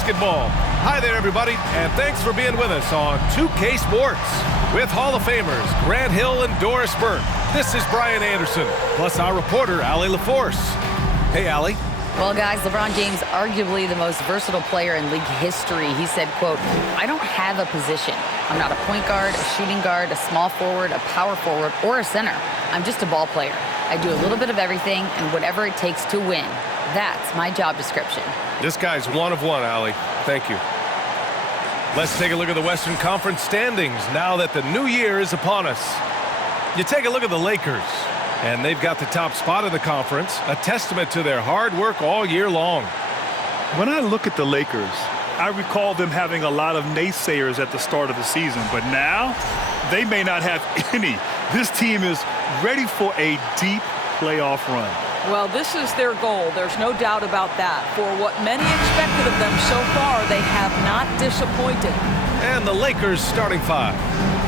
basketball. Hi there, everybody, and thanks for being with us on 2K Sports with Hall of Famers Grant Hill and Doris Burke. This is Brian Anderson, plus our reporter, Allie LaForce. Hey, Allie. Well, guys, LeBron James, arguably the most versatile player in league history. He said, quote, "I don't have a position. I'm not a point guard, a shooting guard, a small forward, a power forward, or a center. I'm just a ball player. I do a little bit of everything and whatever it takes to win. That's my job description." This guy's one of one, Allie. Thank you. Let's take a look at the Western Conference standings now that the new year is upon us. You take a look at the Lakers, and they've got the top spot in the conference, a testament to their hard work all year long. When I look at the Lakers, I recall them having a lot of naysayers at the start of the season, but now they may not have any. This team is ready for a deep playoff run. Well, this is their goal. There's no doubt about that. For what many expected of them so far, they have not disappointed. And the Lakers starting five.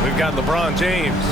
We've got LeBron James.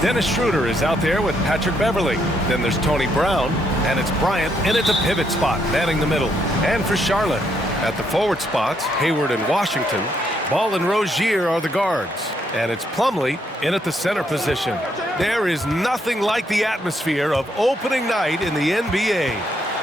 Dennis Schroeder is out there with Patrick Beverley. Then there's Tony Brown, and it's Bryant in at the pivot spot, manning the middle. And for Charlotte, at the forward spots, Hayward and Washington, Ball and Rozier are the guards. And it's Plumlee in at the center position. There is nothing like the atmosphere of opening night in the NBA.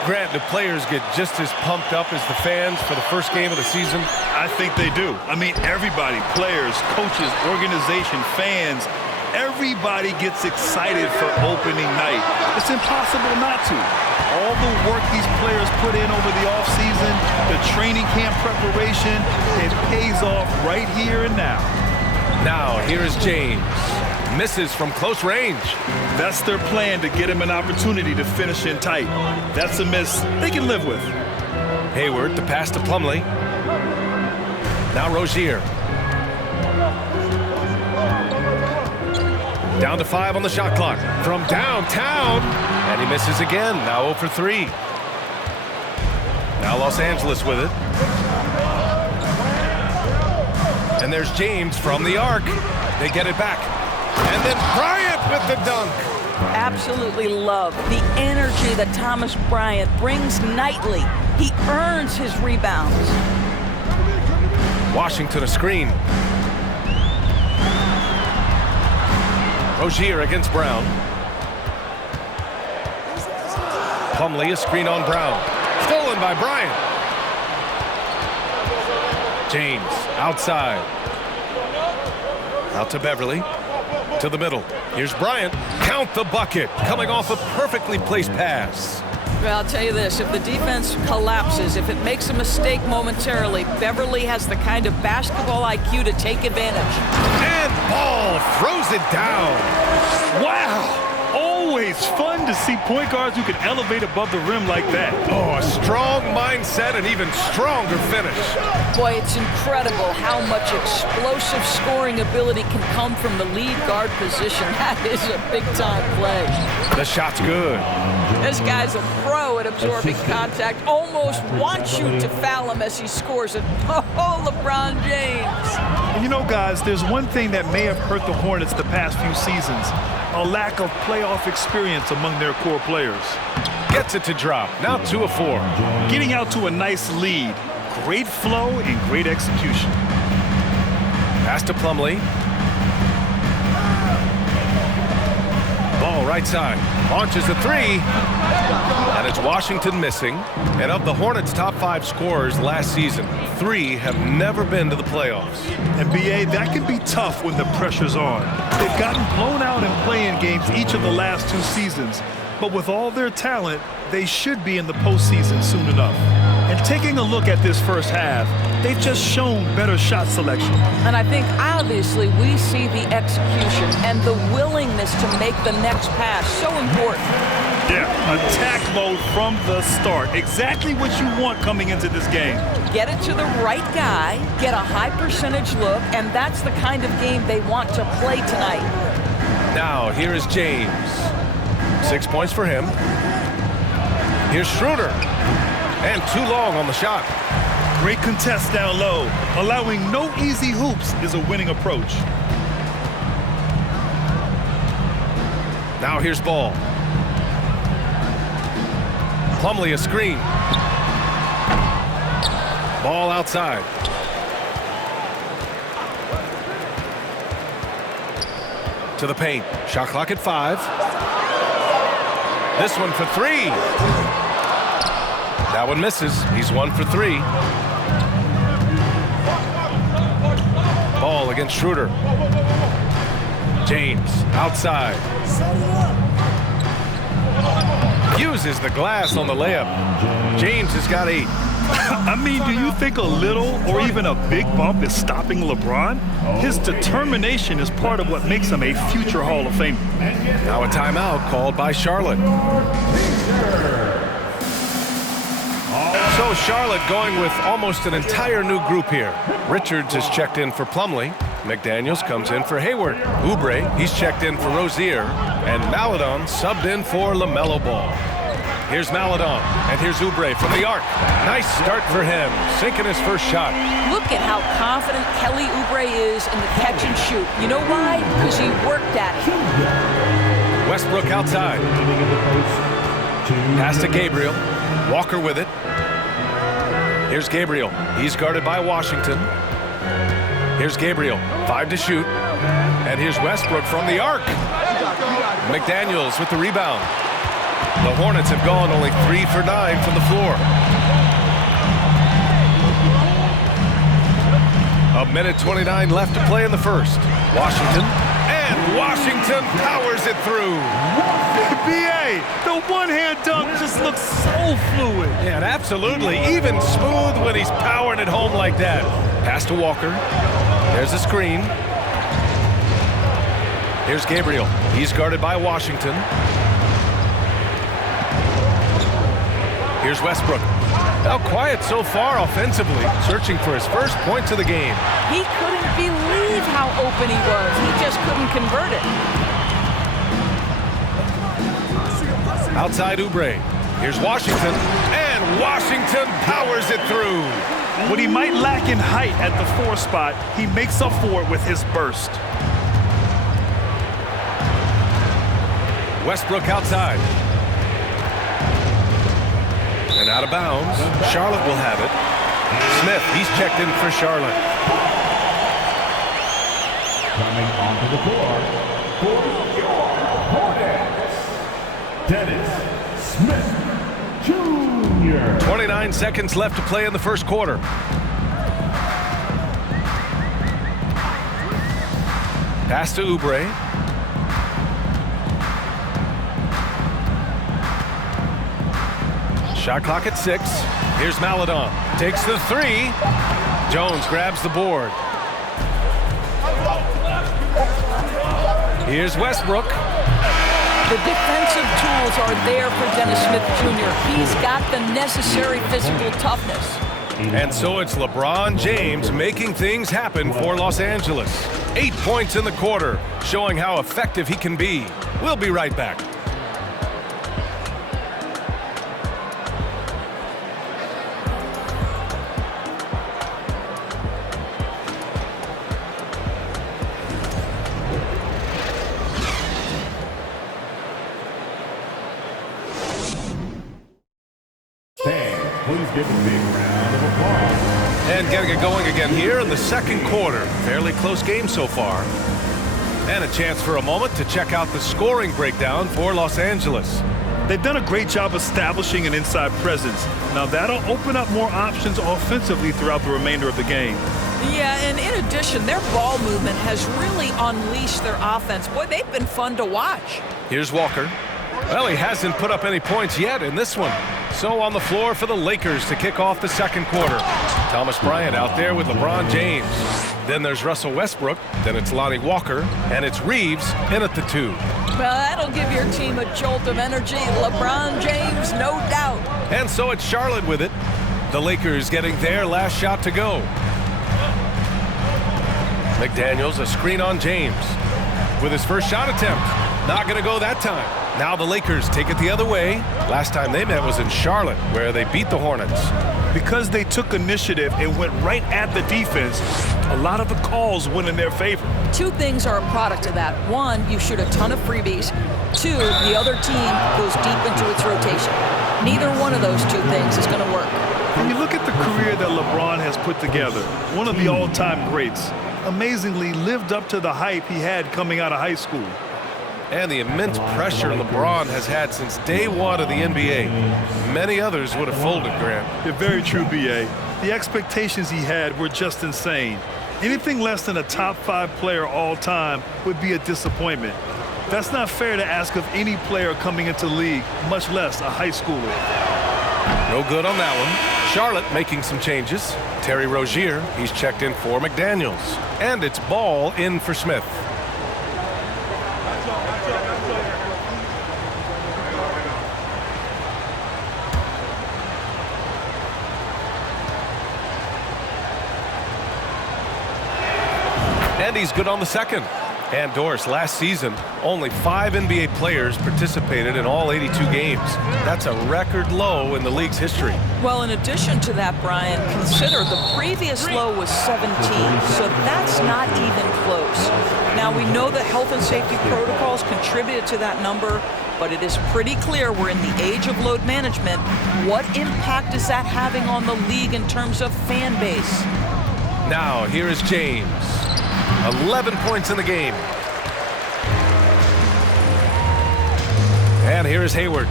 Grant, do players get just as pumped up as the fans for the first game of the season? I think they do. I mean, everybody, players, coaches, organization, fans, everybody gets excited for opening night. It's impossible not to. All the work these players put in over the offseason, the training camp preparation, it pays off right here and now. Now, here is James. Misses from close range. That's their plan, to get him an opportunity to finish in tight. That's a miss they can live with. Hayward, the pass to Plumlee. Now Rozier. Down to 5 on the shot clock from downtown, and he misses again. Now 0 for 3. Now Los Angeles with it. And there's James from the arc. They get it back. And then Bryant with the dunk. Absolutely love the energy that Thomas Bryant brings nightly. He earns his rebounds. Washington a screen. Rozier against Brown. Plumlee a screen on Brown. Stolen by Bryant. James outside. Out to Beverley. To the middle. Here's Bryant. Count the bucket. Coming off a perfectly placed pass. Well, I'll tell you this, if the defense collapses, if it makes a mistake momentarily, Beverley has the kind of basketball IQ to take advantage. And Ball throws it down. Wow! Always fun to see point guards who can elevate above the rim like that. Oh, a strong mindset and even stronger finish. Boy, it's incredible how much explosive scoring ability can come from the lead guard position. That is a big-time play. The shot's good. This guy's a pro at absorbing contact. Almost wants you to foul him as he scores it. Oh, LeBron James. And you know, guys, there's one thing that may have hurt the Hornets the past few seasons. A lack of playoff experience among their core players. Gets it to drop. Now 2 of 4. Getting out to a nice lead. Great flow and great execution. Pass to Plumlee. Ball right side. Launches a 3. And it's Washington missing. And of the Hornets' top 5 scorers last season, 3 have never been to the playoffs. And B.A., that can be tough when the pressure's on. They've gotten blown out in play-in games each of the last 2 seasons. But with all their talent, they should be in the postseason soon enough. And taking a look at this first half, they've just shown better shot selection. And I think obviously we see the execution and the willingness to make the next pass so important. Yeah, attack mode from the start. Exactly what you want coming into this game. Get it to the right guy, get a high percentage look, and that's the kind of game they want to play tonight. Now, here is James. 6 points for him. Here's Schroeder. And too long on the shot. Great contest down low. Allowing no easy hoops is a winning approach. Now here's ball. Plumlee a screen. Ball outside. To the paint. Shot clock at 5. This one for 3. That one misses. He's 1 for 3. Ball against Schroeder. James outside. Uses the glass on the layup. James has got 8. I mean, do you think a little or even a big bump is stopping LeBron? His determination is part of what makes him a future Hall of Famer. Now a timeout called by Charlotte. So Charlotte going with almost an entire new group here. Richards is checked in for Plumlee. McDaniels comes in for Hayward. Oubre, he's checked in for Rozier. And Maledon subbed in for LaMelo Ball. Here's Maledon, and here's Oubre from the arc. Nice start for him, sinking his first shot. Look at how confident Kelly Oubre is in the catch and shoot. You know why? Because he worked at it. Westbrook outside. Pass to Gabriel. Walker with it. Here's Gabriel. He's guarded by Washington. Here's Gabriel. 5 to shoot. And here's Westbrook from the arc. McDaniels with the rebound. The Hornets have gone only 3 for 9 from the floor. A minute 29 left to play in the first. Washington. And Washington powers it through. BA, the one-hand dunk just looks so fluid. Yeah, and absolutely. Even smooth when he's powering it home like that. Pass to Walker. There's a screen. Here's Gabriel. He's guarded by Washington. Here's Westbrook. Now quiet so far offensively, searching for his first points of the game. He couldn't believe how open he was. He just couldn't convert it. Outside Oubre. Here's Washington. And Washington powers it through. What he might lack in height at the 4 spot, he makes up for it with his burst. Westbrook outside. And out of bounds. Charlotte will have it. Smith, he's checked in for Charlotte. Coming onto the floor for your Hornets, Dennis Smith Jr. 29 seconds left to play in the first quarter. Pass to Oubre. Shot clock at 6. Here's Maledon. Takes the 3. Jones grabs the board. Here's Westbrook. The defensive tools are there for Dennis Smith Jr. He's got the necessary physical toughness. And so it's LeBron James making things happen for Los Angeles. 8 points in the quarter, showing how effective he can be. We'll be right back. Please give a big round of applause. And getting it going again here in the second quarter. Fairly close game so far. And a chance for a moment to check out the scoring breakdown for Los Angeles. They've done a great job establishing an inside presence. Now that'll open up more options offensively throughout the remainder of the game. Yeah, and in addition, their ball movement has really unleashed their offense. Boy, they've been fun to watch. Here's Walker. Well, he hasn't put up any points yet in this one. So on the floor for the Lakers to kick off the second quarter. Thomas Bryant out there with LeBron James. Then there's Russell Westbrook. Then it's Lonnie Walker. And it's Reeves in at the 2. Well, that'll give your team a jolt of energy. LeBron James, no doubt. And so it's Charlotte with it. The Lakers getting their last shot to go. McDaniels, a screen on James. With his first shot attempt. Not going to go that time. Now the Lakers take it the other way. Last time they met was in Charlotte, where they beat the Hornets. Because they took initiative and went right at the defense, a lot of the calls went in their favor. Two things are a product of that. One, you shoot a ton of freebies. Two, the other team goes deep into its rotation. Neither one of those two things is going to work. When you look at the career that LeBron has put together, one of the all-time greats, amazingly lived up to the hype he had coming out of high school. And the immense pressure LeBron has had since day one of the NBA. Many others would have folded, Grant. You're very true, B.A. The expectations he had were just insane. Anything less than a top 5 player all time would be a disappointment. That's not fair to ask of any player coming into the league, much less a high schooler. No good on that one. Charlotte making some changes. Terry Rozier, he's checked in for McDaniels. And it's Ball in for Smith. And he's good on the second. And Doris, last season, only 5 NBA players participated in all 82 games. That's a record low in the league's history. Well, in addition to that, Brian, consider the previous low was 17, so that's not even close. Now, we know that health and safety protocols contributed to that number, but it is pretty clear we're in the age of load management. What impact is that having on the league in terms of fan base? Now, here is James. 11 points in the game. And here is Hayward.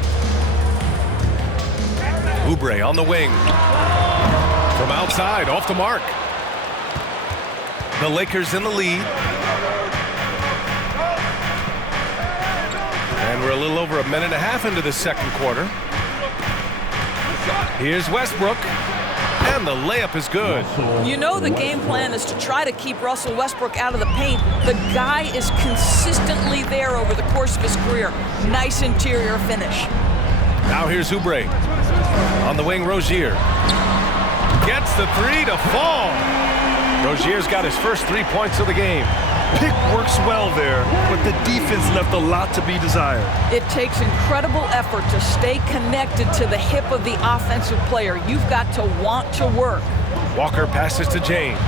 Oubre on the wing. From outside, off the mark. The Lakers in the lead. And we're a little over a minute and a half into the second quarter. Here's Westbrook. And the layup is good. You know the game plan is to try to keep Russell Westbrook out of the paint. The guy is consistently there over the course of his career. Nice interior finish. Now here's Oubre. On the wing, Rozier. Gets the 3 to fall. Rozier's got his first 3 points of the game. Pick works well there, but the defense left a lot to be desired. It takes incredible effort to stay connected to the hip of the offensive player. You've got to want to work. Walker passes to James.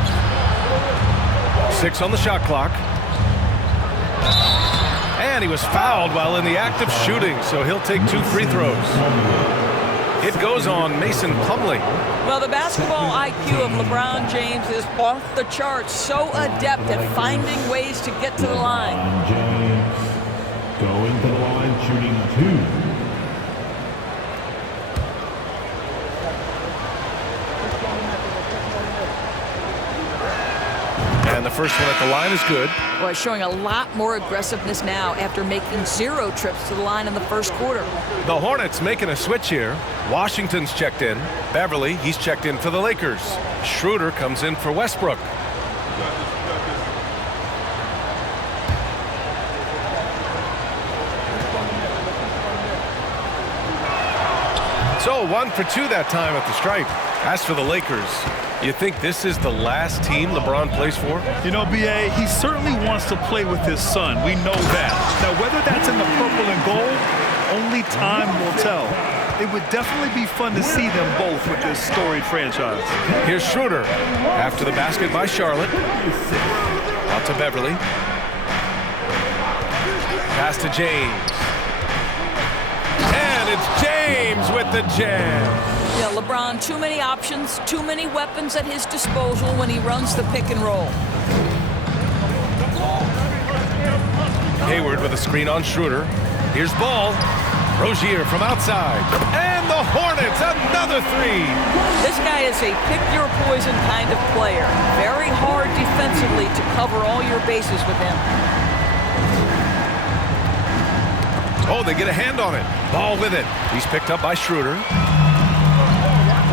6 on the shot clock. And he was fouled while in the act of shooting, so he'll take 2 free throws. It goes on Mason Plumlee. Well, the basketball IQ of LeBron James is off the charts. So adept at finding ways to get to the line. James going to the line, shooting 2. And the first one at the line is good. Boy, showing a lot more aggressiveness now after making 0 trips to the line in the first quarter. The Hornets making a switch here. Washington's checked in. Beverly, he's checked in for the Lakers. Schroeder comes in for Westbrook. So 1 for 2 that time at the stripe. As for the Lakers, you think this is the last team LeBron plays for? You know, B.A., he certainly wants to play with his son. We know that. Now, whether that's in the purple and gold, only time will tell. It would definitely be fun to see them both with this storied franchise. Here's Schroeder. After the basket by Charlotte. Out to Beverly. Pass to James. And it's James with the jam. Yeah, LeBron, too many options, too many weapons at his disposal when he runs the pick and roll. Hayward with a screen on Schroeder. Here's Ball. Rozier from outside. And the Hornets, another 3. This guy is a pick-your-poison kind of player. Very hard defensively to cover all your bases with him. Oh, they get a hand on it. Ball with it. He's picked up by Schroeder.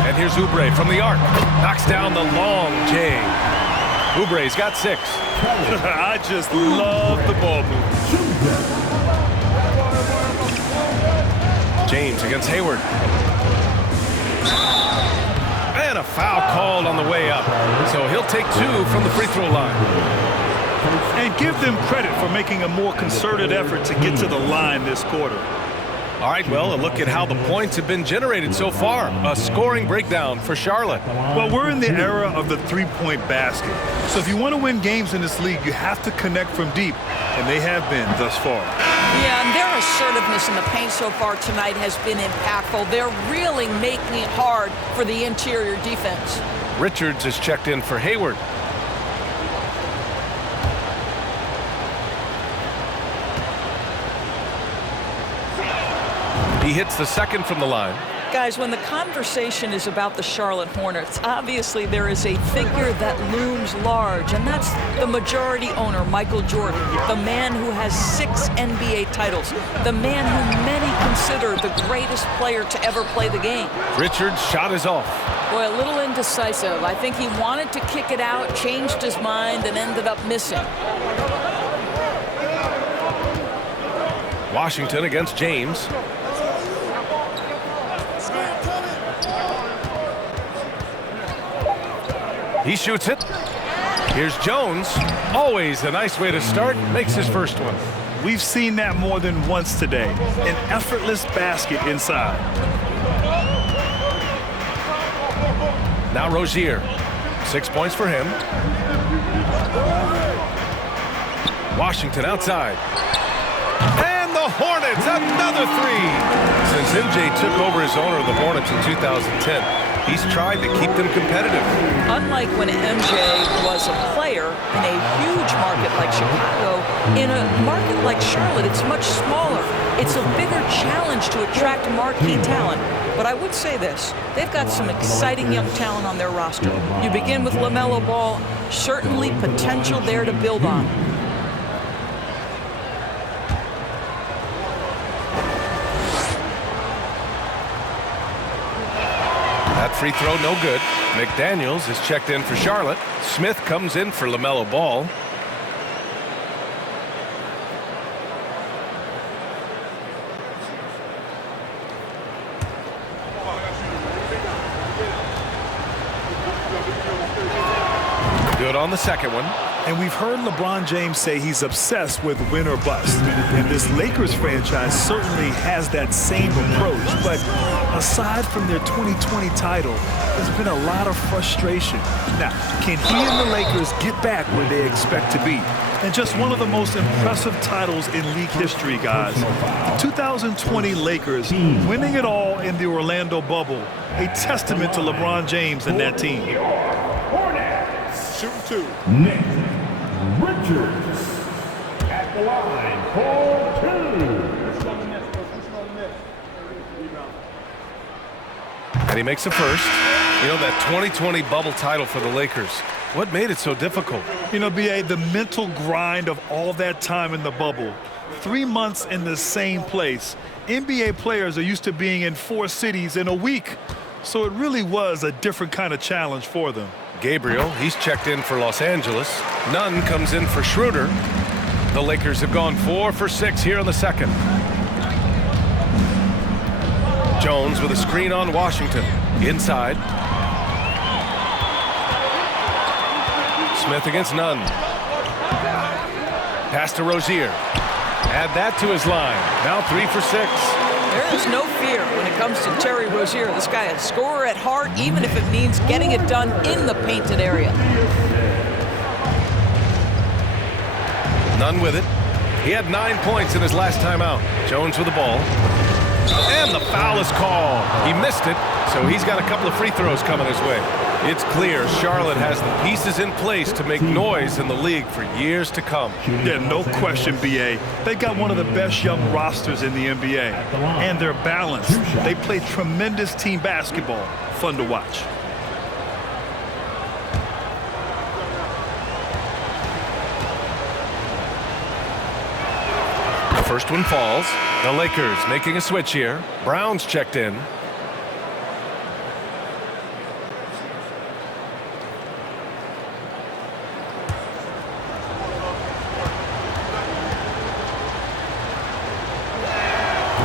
And here's Oubre from the arc. Knocks down the long J. Oubre's got 6. I just love the ball move. James against Hayward. And a foul called on the way up. So he'll take 2 from the free throw line. And give them credit for making a more concerted effort to get to the line this quarter. All right, well, a look at how the points have been generated so far. A scoring breakdown for Charlotte. Well, we're in the era of the three-point basket. So if you want to win games in this league, you have to connect from deep, and they have been thus far. Yeah, and their assertiveness in the paint so far tonight has been impactful. They're really making it hard for the interior defense. Richards is checked in for Hayward. He hits the second from the line. Guys, when the conversation is about the Charlotte Hornets, obviously there is a figure that looms large, and that's the majority owner, Michael Jordan, the man who has 6 NBA titles, the man who many consider the greatest player to ever play the game. Richards' shot is off. Boy, a little indecisive. I think he wanted to kick it out, changed his mind, and ended up missing. Washington against James. He shoots it. Here's Jones. Always a nice way to start. Makes his first one. We've seen that more than once today. An effortless basket inside. Now Rozier. 6 points for him. Washington outside. And the Hornets, another three. Since MJ took over as owner of the Hornets in 2010, he's tried to keep them competitive. Unlike when MJ was a player in a huge market like Chicago, in a market like Charlotte, it's much smaller. It's a bigger challenge to attract marquee talent. But I would say this, they've got some exciting young talent on their roster. You begin with LaMelo Ball, certainly potential there to build on. That free throw, no good. McDaniels is checked in for Charlotte. Smith comes in for LaMelo Ball. Good on the second one. And we've heard LeBron James say he's obsessed with win or bust. And this Lakers franchise certainly has that same approach. But aside from their 2020 title, there's been a lot of frustration. Now, can he and the Lakers get back where they expect to be? And just one of the most impressive titles in league history, guys. 2020 Lakers winning it all in the Orlando bubble. A testament to LeBron James and that team. Shooting two. Nick Richards at the line for two. And he makes a first. You know, that 2020 bubble title for the Lakers. What made it so difficult? You know, B.A., the mental grind of all that time in the bubble. 3 months in the same place. NBA players are used to being in 4 cities in a week. So it really was a different kind of challenge for them. Gabriel, he's checked in for Los Angeles. Nunn comes in for Schroeder. The Lakers have gone 4 for 6 here in the second. Jones with a screen on Washington. Inside. Smith against Nunn. Pass to Rozier. Add that to his line. Now 3 for 6. There is no fear when it comes to Terry Rozier. This guy is a scorer at heart, even if it means getting it done in the painted area. Nunn with it. He had 9 points in his last time out. Jones with the ball. And the foul is called. He missed it, so he's got a couple of free throws coming his way. It's clear Charlotte has the pieces in place to make noise in the league for years to come. Yeah, no question, B.A. They got one of the best young rosters in the NBA. And they're balanced. They play tremendous team basketball. Fun to watch. The first one falls. The Lakers making a switch here. Brown's checked in.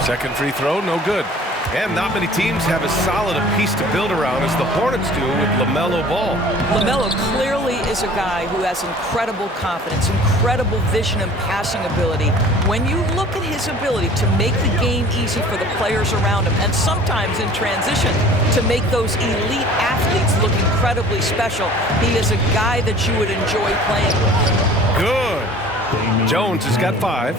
Second free throw, no good. And not many teams have as solid a piece to build around as the Hornets do with LaMelo Ball. LaMelo clearly is a guy who has incredible confidence, incredible vision and passing ability. When you look at his ability to make the game easy for the players around him, and sometimes in transition to make those elite athletes look incredibly special, he is a guy that you would enjoy playing with. Good. Jones has got 5.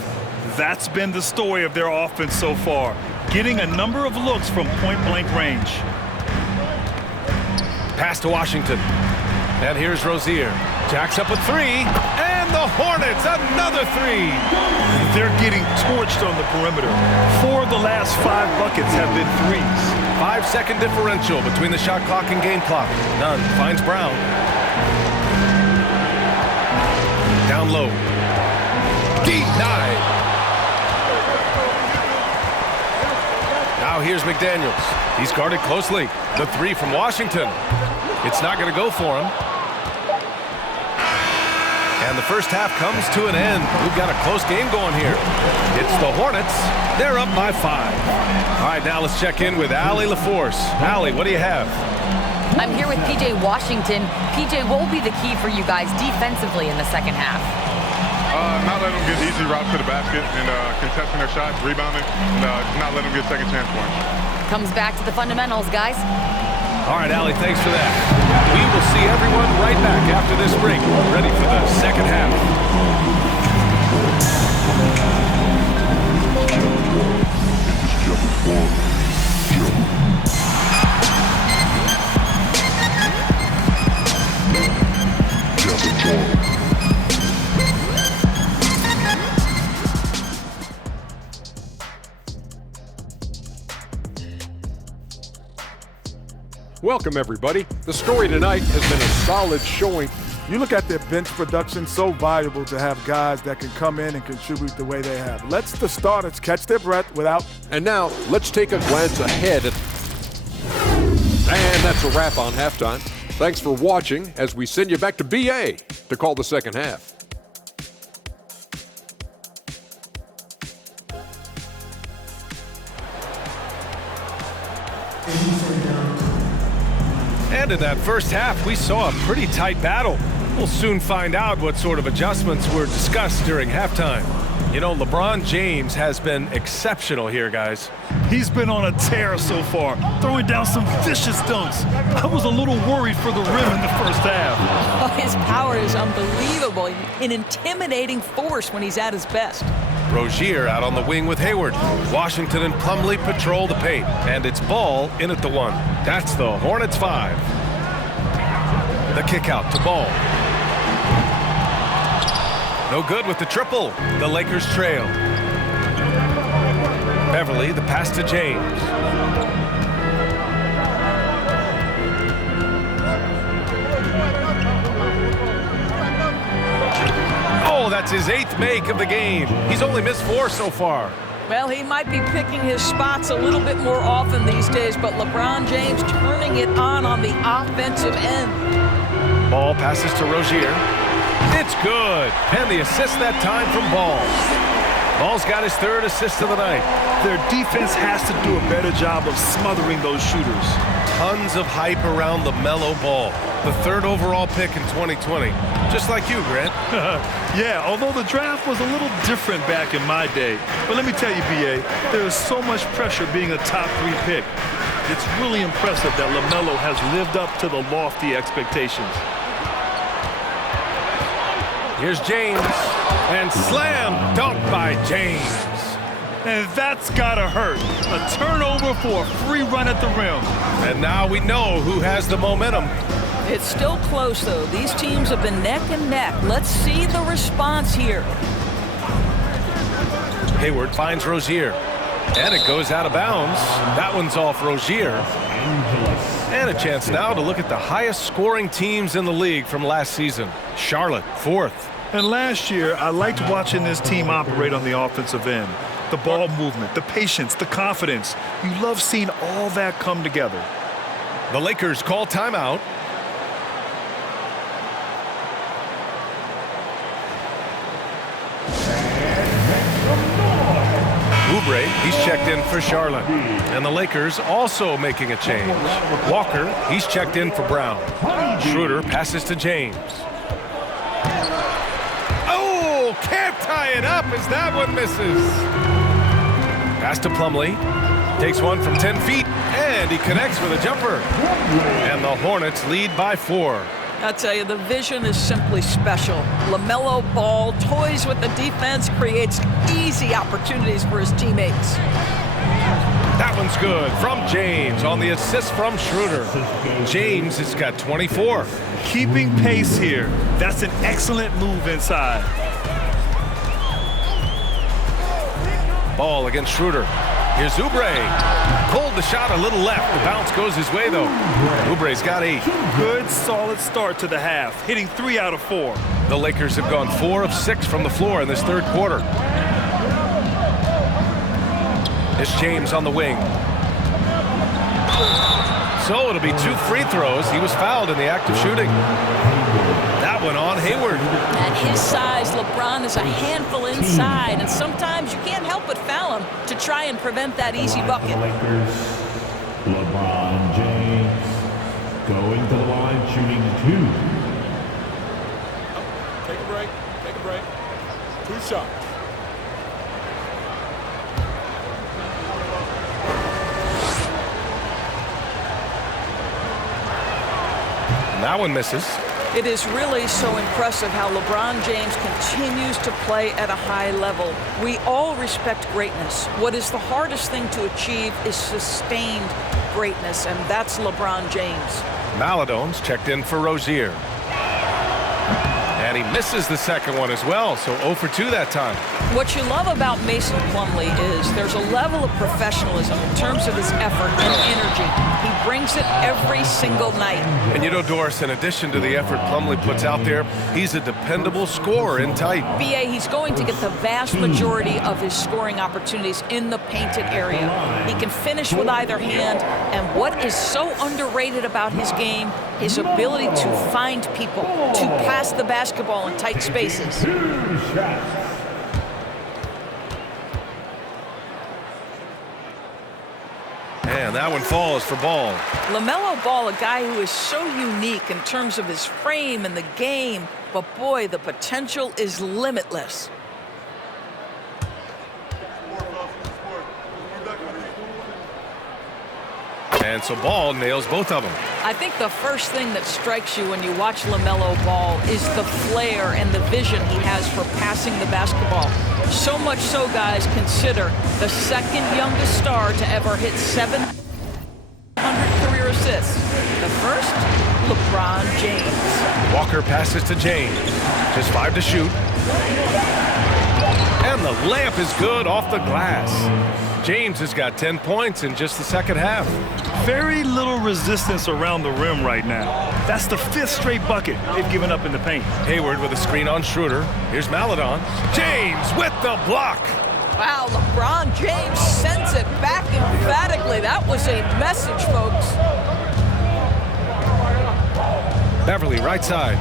That's been the story of their offense so far, getting a number of looks from point-blank range. Pass to Washington. And here's Rozier. Jacks up a 3. And the Hornets, another 3. They're getting torched on the perimeter. 4 of the last 5 buckets have been threes. 5-second differential between the shot clock and game clock. Nunn finds Brown. Down low. Denied. Now here's McDaniels. He's guarded closely. The 3 from Washington. It's not going to go for him. And the first half comes to an end. We've got a close game going here. It's the Hornets. They're up by 5. All right, now let's check in with Allie LaForce. Allie, what do you have? I'm here with P.J. Washington. P.J., what will be the key for you guys defensively in the second half? Not letting them get easy routes to the basket and contesting their shots, rebounding, and not letting them get second chance points. Comes back to the fundamentals, guys. All right, Allie, thanks for that. We will see everyone right back after this break, ready for the second half. Welcome, everybody. The story tonight has been a solid showing. You look at their bench production, so valuable to have guys that can come in and contribute the way they have. Lets the starters catch their breath without. And now, let's take a glance ahead. And that's a wrap on halftime. Thanks for watching as we send you back to BA to call the second half. And in that first half, we saw a pretty tight battle. We'll soon find out what sort of adjustments were discussed during halftime. You know, LeBron James has been exceptional here, guys. He's been on a tear so far, throwing down some vicious dunks. I was a little worried for the rim in the first half. Oh, his power is unbelievable, an intimidating force when he's at his best. Rozier out on the wing with Hayward. Washington and Plumlee patrol the paint, and it's Ball in at the 1. That's the Hornets 5. The kick out to Ball. No good with the triple. The Lakers trail. Beverly, the pass to James. Oh, that's his 8th make of the game. He's only missed 4 so far. Well, he might be picking his spots a little bit more often these days, but LeBron James turning it on the offensive end. Ball passes to Rozier. It's good. And the assist that time from Ball. Ball's got his 3rd assist of the night. Their defense has to do a better job of smothering those shooters. Tons of hype around LaMelo Ball, the 3rd overall pick in 2020. Just like you, Grant. Yeah, although the draft was a little different back in my day. But let me tell you, B.A., there is so much pressure being a top 3 pick. It's really impressive that LaMelo has lived up to the lofty expectations. Here's James, and slam dunk by James. And that's gotta hurt. A turnover for a free run at the rim. And now we know who has the momentum. It's still close, though. These teams have been neck and neck. Let's see the response here. Hayward finds Rozier, and it goes out of bounds. That one's off Rozier. And a chance now to look at the highest scoring teams in the league from last season. Charlotte, 4th. And last year, I liked watching this team operate on the offensive end. The ball movement, the patience, the confidence. You love seeing all that come together. The Lakers call timeout. Oubre, he's checked in for Charlotte. And the Lakers also making a change. Walker, he's checked in for Brown. Schroeder passes to James. Oh, can't tie it up as that one misses. Pass to Plumlee. Takes one from 10 feet, and he connects with a jumper. And the Hornets lead by 4. I tell you, the vision is simply special. LaMelo Ball toys with the defense, creates easy opportunities for his teammates. That one's good from James on the assist from Schroeder. James has got 24. Keeping pace here. That's an excellent move inside. Ball against Schroeder. Here's Oubre. Pulled the shot a little left. The bounce goes his way, though. Oubre's got 8. Good, solid start to the half, hitting 3 out of 4. The Lakers have gone 4 of 6 from the floor in this third quarter. It's James on the wing. So it'll be 2 free throws. He was fouled in the act of shooting. That one on Hayward. At his size, LeBron is a handful inside, and sometimes you can't help but foul him to try and prevent that easy bucket. Lakers, LeBron James going to the line, shooting 2. Take a break. Take a break. 2 shots. And that one misses. It is really so impressive how LeBron James continues to play at a high level. We all respect greatness. What is the hardest thing to achieve is sustained greatness, and that's LeBron James. Maladone's checked in for Rozier. And he misses the second one as well, so 0 for 2 that time. What you love about Mason Plumlee is there's a level of professionalism in terms of his effort and energy. He brings it every single night. And you know, Doris, in addition to the effort Plumlee puts out there, he's a dependable scorer in tight. BA, he's going to get the vast majority of his scoring opportunities in the painted area. He can finish with either hand, and what is so underrated about his game, his ability to find people, to pass the basketball in tight spaces. 2 shots. And that one falls for Ball. LaMelo Ball, a guy who is so unique in terms of his frame and the game, but boy, the potential is limitless. And so Ball nails both of them. I think the first thing that strikes you when you watch LaMelo Ball is the flair and the vision he has for passing the basketball. So much so, guys, consider the second youngest star to ever hit 700 career assists. The first, LeBron James. Walker passes to James. Just 5 to shoot. And the layup is good off the glass. James has got 10 points in just the second half. Very little resistance around the rim right now. That's the 5th straight bucket they've given up in the paint. Hayward with a screen on Schroeder. Here's Maladon. James with the block. Wow, LeBron James sends it back emphatically. That was a message, folks. Beverly, right side.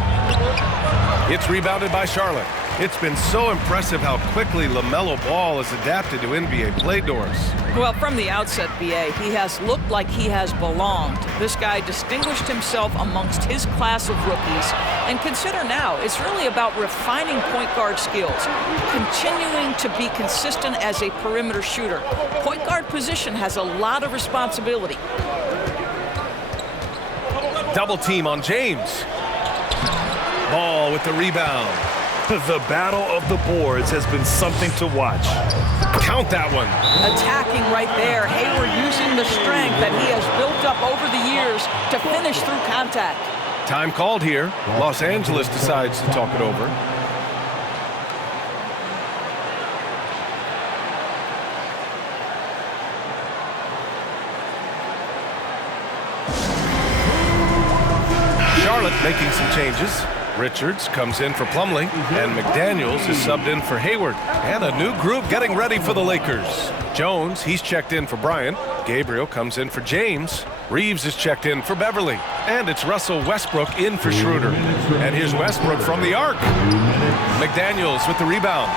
It's rebounded by Charlotte. It's been so impressive how quickly LaMelo Ball has adapted to NBA play, Doris. Well, from the outset, BA, he has looked like he has belonged. This guy distinguished himself amongst his class of rookies. And consider now, it's really about refining point guard skills, continuing to be consistent as a perimeter shooter. Point guard position has a lot of responsibility. Double team on James. Ball with the rebound. The battle of the boards has been something to watch. Count that one. Attacking right there. Hayward using the strength that he has built up over the years to finish through contact. Time called here. Los Angeles decides to talk it over. Charlotte making some changes. Richards comes in for Plumlee, and McDaniels is subbed in for Hayward. And a new group getting ready for the Lakers. Jones, he's checked in for Bryant. Gabriel comes in for James. Reeves is checked in for Beverly. And it's Russell Westbrook in for Schroeder. And here's Westbrook from the arc. McDaniels with the rebound.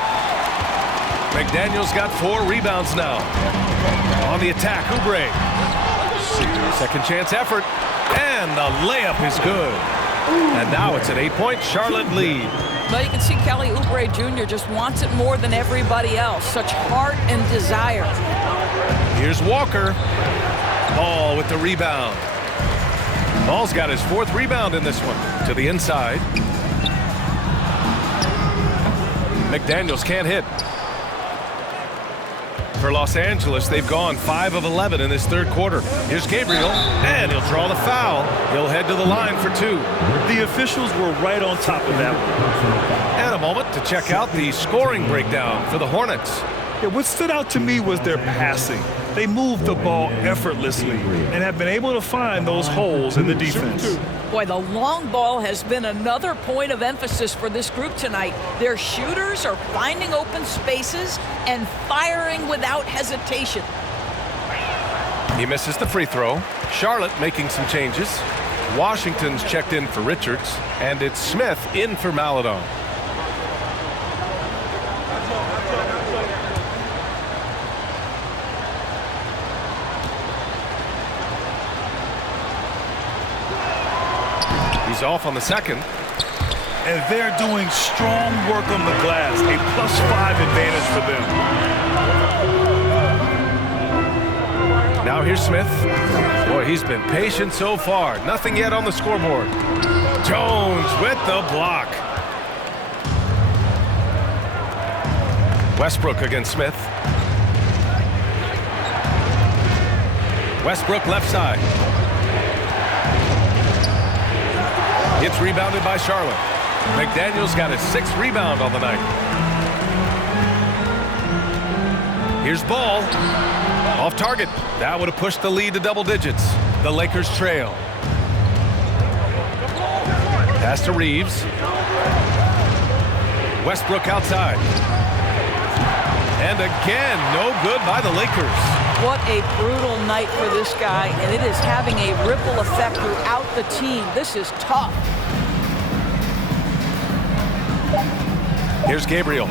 McDaniel's got 4 rebounds now. On the attack, Oubre. Second chance effort, and the layup is good. And now it's an 8-point Charlotte lead. Well, you can see Kelly Oubre Jr. just wants it more than everybody else. Such heart and desire. Here's Walker. Ball with the rebound. Ball's got his 4th rebound in this one. To the inside. McDaniels can't hit. For Los Angeles, they've gone 5 of 11 in this 3rd quarter. Here's Gabriel, and he'll draw the foul. He'll head to the line for 2. The officials were right on top of that one. And a moment to check out the scoring breakdown for the Hornets. Yeah, what stood out to me was their passing. They moved the ball effortlessly and have been able to find those holes in the defense. Boy, the long ball has been another point of emphasis for this group tonight. Their shooters are finding open spaces and firing without hesitation. He misses the free throw. Charlotte making some changes. Washington's checked in for Richards, and it's Smith in for Maladon. He's off on the second. And they're doing strong work on the glass. A +5 advantage for them. Now here's Smith. Boy, he's been patient so far. Nothing yet on the scoreboard. Jones with the block. Westbrook against Smith. Westbrook left side. It's rebounded by Charlotte. McDaniel's got his 6th rebound on the night. Here's Ball. Off target. That would have pushed the lead to double digits. The Lakers trail. Pass to Reeves. Westbrook outside. And again, no good by the Lakers. What a brutal night for this guy, and it is having a ripple effect throughout the team. This is tough. Here's Gabriel.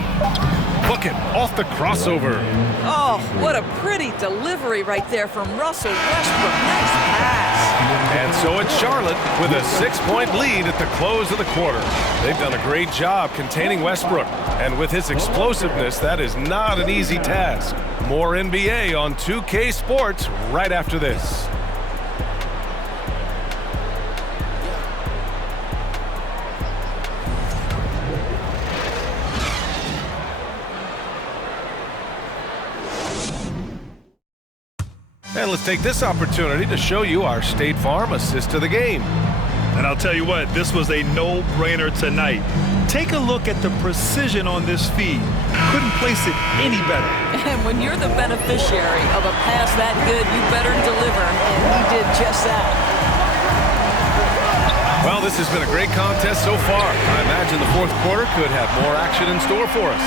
Book it off the crossover. Oh, what a pretty delivery right there from Russell Westbrook. Nice pass. And so it's Charlotte with a 6-point lead at the close of the quarter. They've done a great job containing Westbrook. And with his explosiveness, that is not an easy task. More NBA on 2K Sports right after this. And let's take this opportunity to show you our State Farm assist to the game. And I'll tell you what, this was a no-brainer tonight. Take a look at the precision on this feed. Couldn't place it any better. And when you're the beneficiary of a pass that good, you better deliver, and he did just that. Well, this has been a great contest so far. I imagine the 4th quarter could have more action in store for us.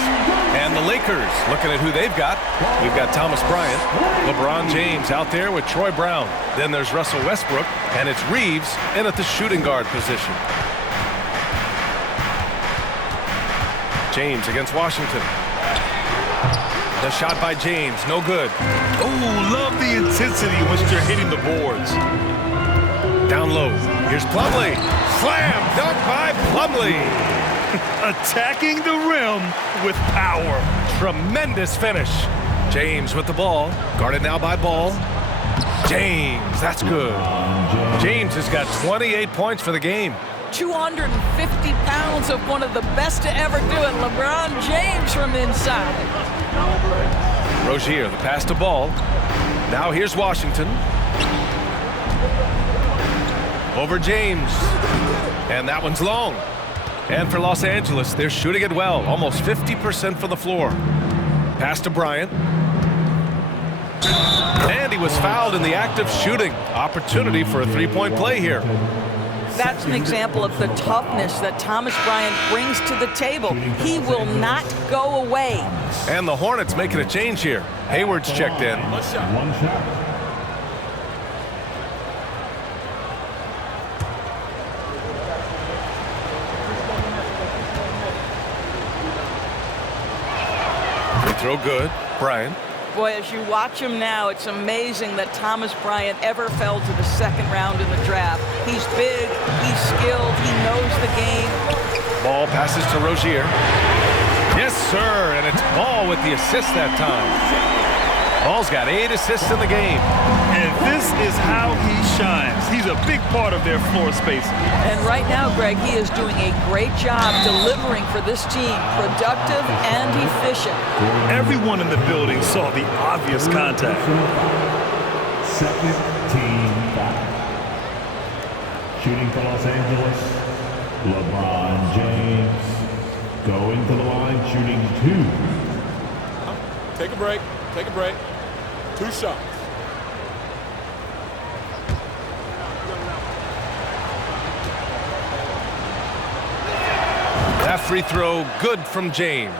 And the Lakers, looking at who they've got. We've got Thomas Bryant, LeBron James out there with Troy Brown. Then there's Russell Westbrook, and it's Reeves in at the shooting guard position. James against Washington. The shot by James, no good. Oh, love the intensity once you're hitting the boards. Down low. Here's Plumlee. Slam dunk by Plumlee. Attacking the rim with power. Tremendous finish. James with the ball. Guarded now by Ball. James, that's good. James has got 28 points for the game. 250 pounds of one of the best to ever do it, LeBron James from inside. Rozier, the pass to Ball. Now here's Washington. Over James. And that one's long. And for Los Angeles, they're shooting it well. Almost 50% from the floor. Pass to Bryant. And he was fouled in the act of shooting. Opportunity for a three-point play here. That's an example of the toughness that Thomas Bryant brings to the table. He will not go away. And the Hornets making a change here. Hayward's checked in. One shot. throw good. Bryant. Boy, as you watch him now, it's amazing that Thomas Bryant ever fell to the second round in the draft. He's big, he's skilled, he knows the game. Ball passes to Rozier. Yes, sir, and it's Ball with the assist that time. Ball's got 8 assists in the game. And this is how he shines. He's a big part of their floor space. And right now, Greg, he is doing a great job delivering for this team, productive and efficient. Everyone in the building saw the obvious contact. Second team foul. Shooting for Los Angeles, LeBron James. Going to the line, shooting 2. Take a break. Take a break. 2 shots. That free throw good from James.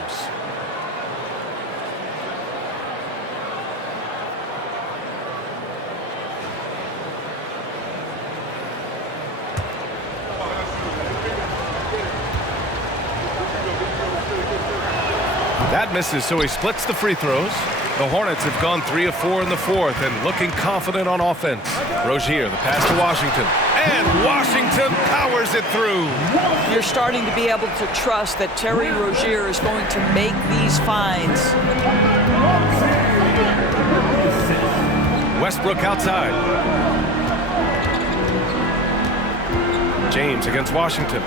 That misses, so he splits the free throws. The Hornets have gone 3 of 4 in the fourth and looking confident on offense. Rozier, the pass to Washington. And Washington powers it through. You're starting to be able to trust that Terry Rozier is going to make these finds. Westbrook outside. James against Washington.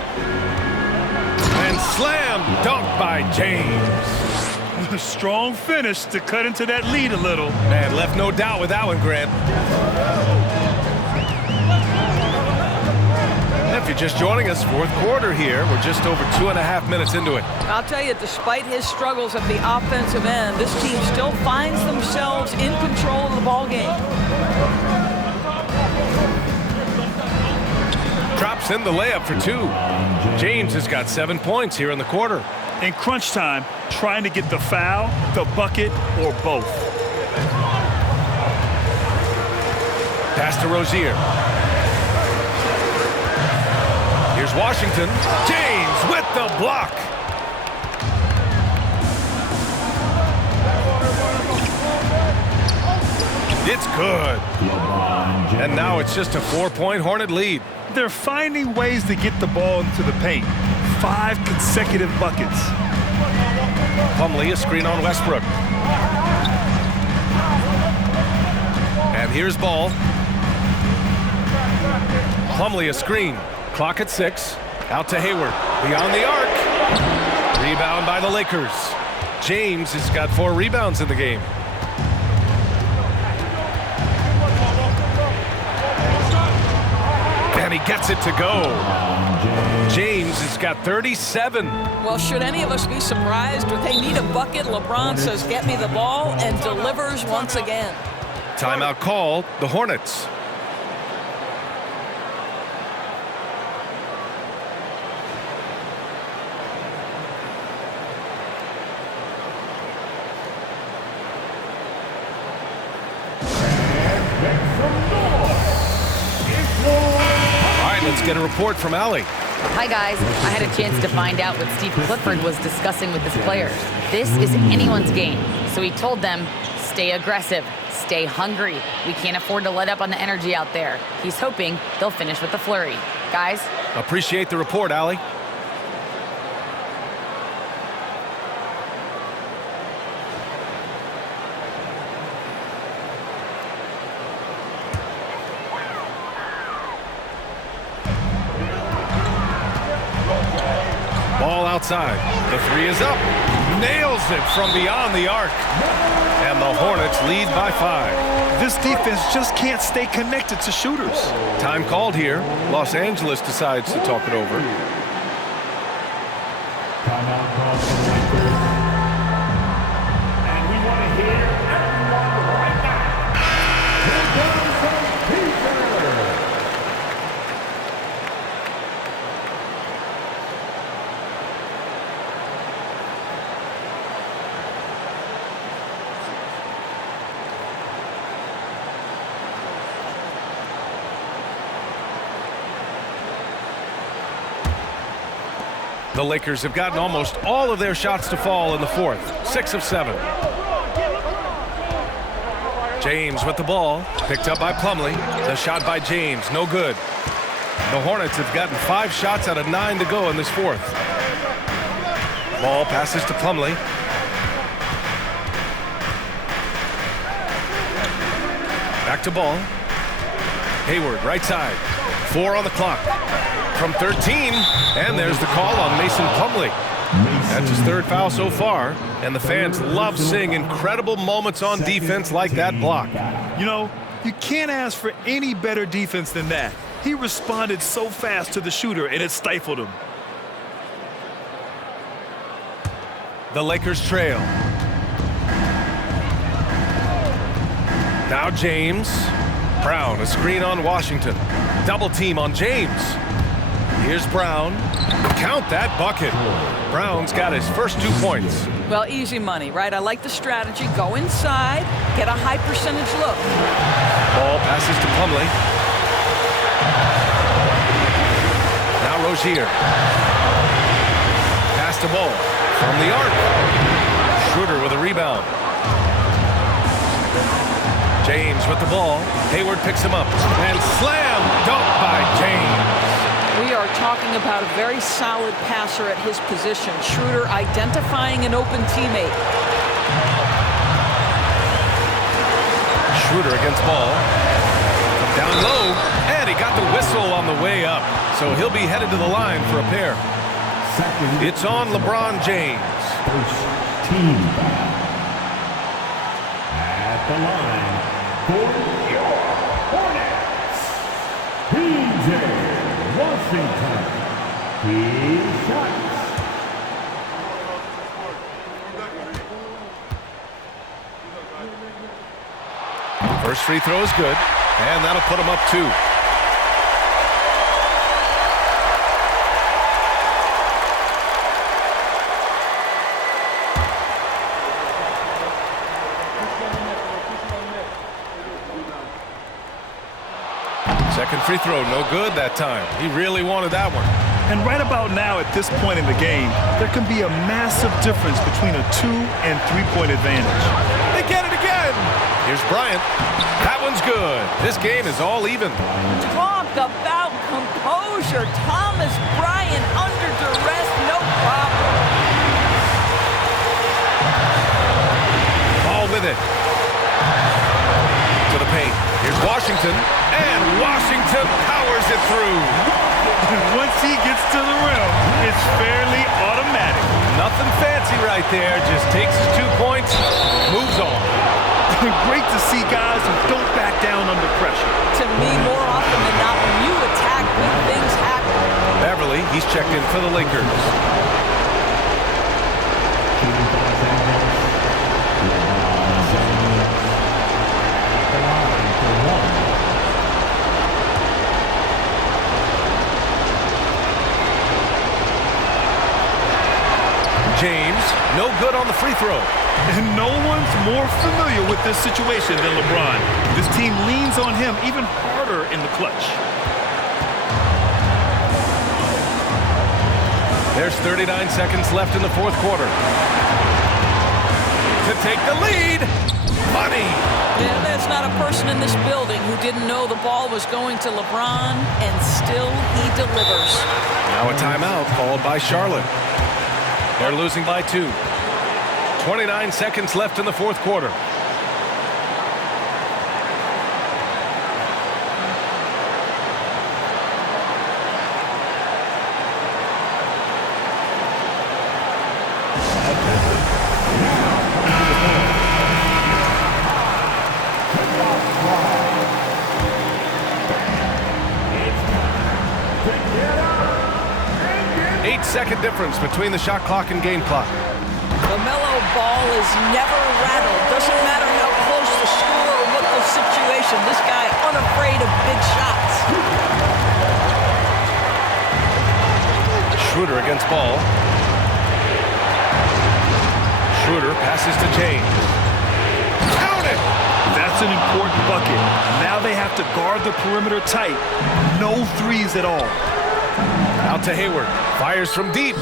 And slam dunk by James. A strong finish to cut into that lead a little. Man, left no doubt with that one, Grant. If you're just joining us, fourth quarter here. We're just over 2.5 minutes into it. I'll tell you, despite his struggles at the offensive end, this team still finds themselves in control of the ball game. Drops in the layup for 2. James has got 7 points here in the quarter. In crunch time, trying to get the foul, the bucket, or both. Pass to Rozier. Here's Washington. James with the block. It's good. And now it's just a 4-point Hornet lead. They're finding ways to get the ball into the paint. 5 consecutive buckets. Plumlee, a screen on Westbrook. And here's Ball. Plumlee, a screen. Clock at 6. Out to Hayward. Beyond the arc. Rebound by the Lakers. James has got 4 rebounds in the game. And he gets it to go. James has got 37. Well, should any of us be surprised if they need a bucket? LeBron says, get me the ball, and delivers once again. Timeout called. The Hornets. Let's get a report from Allie. Hi, guys. I had a chance to find out what Steve Clifford was discussing with his players. This is anyone's game. So he told them, stay aggressive, stay hungry. We can't afford to let up on the energy out there. He's hoping they'll finish with a flurry. Guys? Appreciate the report, Allie. Ball outside. The 3 is up. Nails it from beyond the arc. And the Hornets lead by 5. This defense just can't stay connected to shooters. Time called here. Los Angeles decides to talk it over. Timeout call for the Lakers. And we want to hear everyone right now. Here comes some pieces. The Lakers have gotten almost all of their shots to fall in the fourth. 6 of 7. James with the ball. Picked up by Plumlee. The shot by James. No good. The Hornets have gotten 5 shots out of 9 to go in this fourth. Ball passes to Plumlee. Back to Ball. Hayward, right side. 4 on the clock. From 13, and there's the call on Mason Plumlee. That's his 3rd foul so far, and the fans love seeing incredible moments on defense like that block. You know, you can't ask for any better defense than that. He responded so fast to the shooter, and it stifled him. The Lakers trail. Now James. Brown, a screen on Washington. Double team on James. Here's Brown. Count that bucket. Brown's got his first 2 points. Well, easy money, right? I like the strategy. Go inside, get a high percentage look. Ball passes to Plumlee. Now Rozier. Pass to Ball from the arc. Schroeder with a rebound. James with the ball. Hayward picks him up. And slam dunk by James. We are talking about a very solid passer at his position. Schroeder identifying an open teammate. Schroeder against Ball. Down low. And he got the whistle on the way up. So he'll be headed to the line for a pair. It's on LeBron James. First team foul. At the line for your Hornets, PJ Washington. He shots. First free throw is good, and that'll put him up 2. Second free throw, no good that time. He really wanted that one. And right about now, at this point in the game, there can be a massive difference between a 2- and 3-point advantage. They get it again. Here's Bryant. That one's good. This game is all even. Talk about composure. Thomas Bryant under duress, no problem. Ball with it. To the paint. Here's Washington. And Washington powers it through. Once he gets to the rim, it's fairly automatic. Nothing fancy right there. Just takes his 2 points, moves on. Great to see guys who don't back down under pressure. To me, more often than not, when you attack, big things happen. Beverly, he's checked in for the Lakers. James, no good on the free throw. And no one's more familiar with this situation than LeBron. This team leans on him even harder in the clutch. There's 39 seconds left in the fourth quarter. To take the lead, money. Yeah, there's not a person in this building who didn't know the ball was going to LeBron, and still he delivers. Now a timeout called by Charlotte. They're losing by 2. 29 seconds left in the fourth quarter. Second difference between the shot clock and game clock. LaMelo Ball is never rattled. Doesn't matter how close the score or what the situation. This guy unafraid of big shots. Schroeder against Ball. Schroeder passes to James. Count it! That's an important bucket. Now they have to guard the perimeter tight. No threes at all. Out to Hayward. Fires from deep.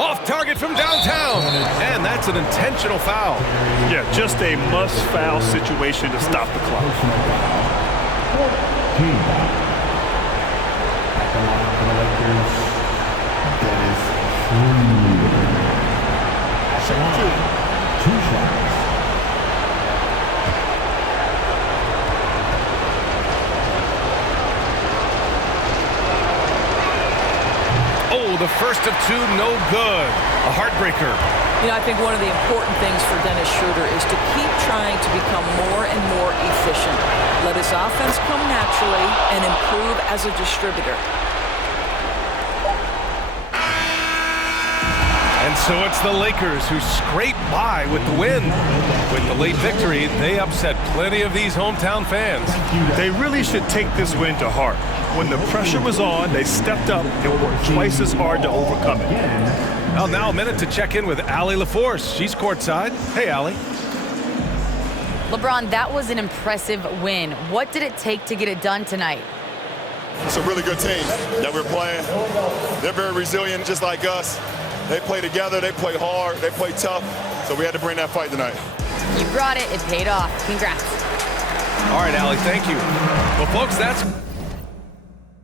Off target from downtown. And that's an intentional foul. Yeah, just a must-foul situation to stop the clock. At the line for the Lakers, that is 2 shots. Oh, the first of 2, no good. A heartbreaker. You know, I think one of the important things for Dennis Schroeder is to keep trying to become more and more efficient. Let his offense come naturally and improve as a distributor. And so it's the Lakers who scrape by with the win. With the late victory, they upset plenty of these hometown fans. They really should take this win to heart. When the pressure was on, they stepped up and worked twice as hard to overcome it. Well, now a minute to check in with Allie LaForce. She's courtside. Hey, Allie. LeBron, that was an impressive win. What did it take to get it done tonight? It's a really good team that we're playing. They're very resilient, just like us. They play together, they play hard, they play tough, so we had to bring that fight tonight. You brought it. It paid off. Congrats. All right, Allie, thank you. Well, folks, that's